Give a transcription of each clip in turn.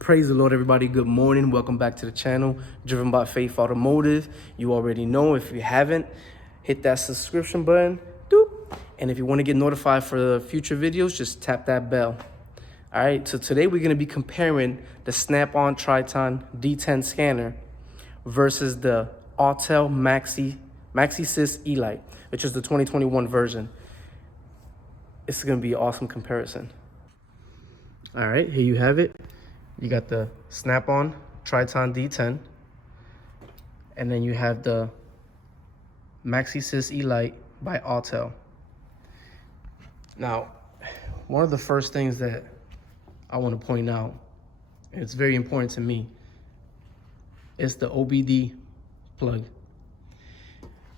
Praise the Lord, everybody. Good morning. Welcome back to the channel, driven by V.S Automotive. You already know. If you haven't, hit that subscription button. Doop. And if you want to get notified for the future videos, just tap that bell. All right. So today we're going to be comparing the Snap-on Triton D10 scanner versus the Autel Maxysis E-Lite, which is the 2021 version. It's going to be an awesome comparison. All right. Here you have it. You got the Snap-on Triton D10, and then you have the Maxysis E-Lite by Autel. Now, one of the first things that I want to point out, and it's very important to me, is the OBD plug.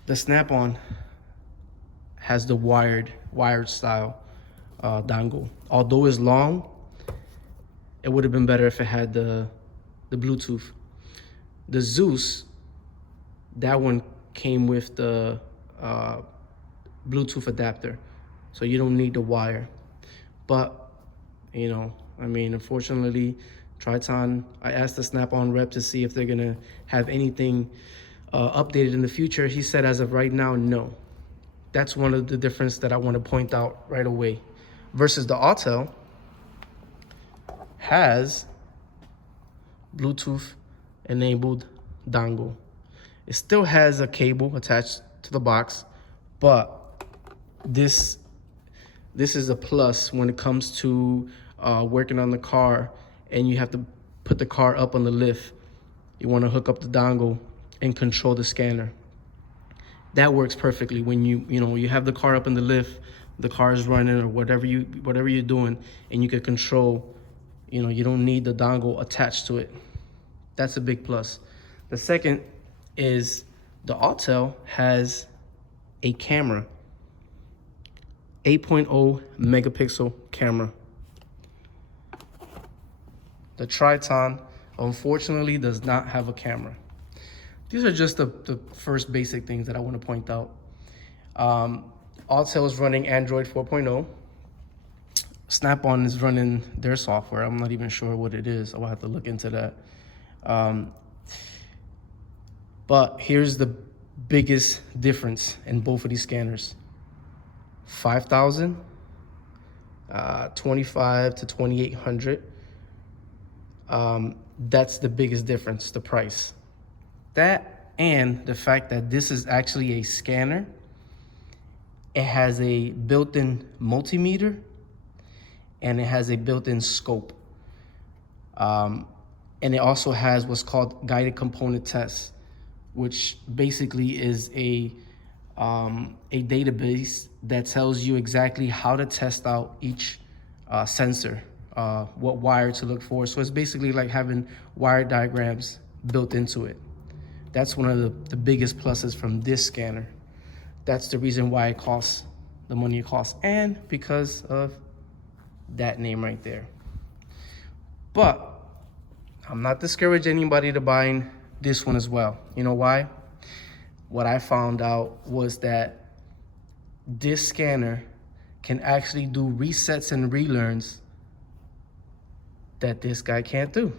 The Snap-on has the wired style dongle. Although it's long, it would have been better if it had the Bluetooth. The Zeus, that one came with the Bluetooth adapter, so you don't need the wire. But, you know, I mean, unfortunately, Triton, I asked the Snap-on rep to see if they're gonna have anything updated in the future. He said as of right now, no. That's one of the difference that I want to point out right away. Versus the Autel, has Bluetooth enabled dongle. It still has a cable attached to the box, but this is a plus when it comes to working on the car and you have to put the car up on the lift. You want to hook up the dongle and control the scanner. That works perfectly when you have the car up in the lift, the car is running or whatever you're doing, and you can control. You don't need the dongle attached to it. That's a big plus. The second is the Autel has a camera, 8.0 megapixel camera. The Triton, unfortunately, does not have a camera. These are just the first basic things that I want to point out. Autel is running Android 4.0. Snap-on is running their software. I'm not even sure what it is. I'll have to look into that. But here's the biggest difference in both of these scanners. 5,000, 25 to 2,800. That's the biggest difference, the price. That and the fact that this is actually a scanner. It has a built-in multimeter, and it has a built-in scope. And it also has what's called guided component tests, which basically is a database that tells you exactly how to test out each sensor, what wire to look for. So it's basically like having wire diagrams built into it. That's one of the biggest pluses from this scanner. That's the reason why it costs the money it costs, and because of that name right there. But I'm not discouraging anybody to buying this one as well. You know why? What I found out was that this scanner can actually do resets and relearns that this guy can't do.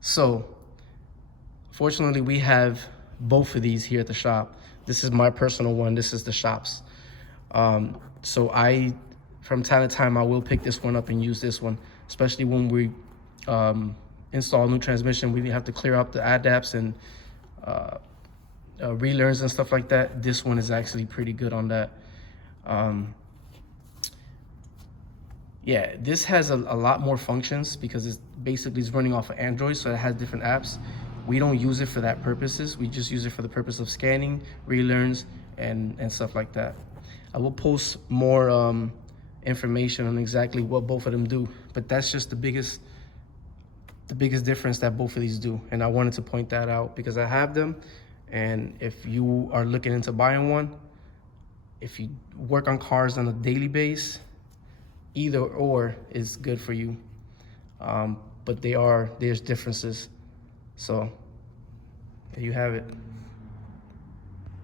So fortunately, we have both of these here at the shop. This is my personal one. This is the shop's. So from time to time, I will pick this one up and use this one, especially when we install a new transmission. We have to clear up the adapts and relearns and stuff like that. This one is actually pretty good on that. Yeah, this has a lot more functions because it's basically running off of Android, so it has different apps. We don't use it for that purposes. We just use it for the purpose of scanning, relearns, and stuff like that. I will post more information on exactly what both of them do, but that's just the biggest difference that both of these do. And I wanted to point that out because I have them. And if you are looking into buying one, if you work on cars on a daily basis, either or is good for you. But there's differences. So there you have it.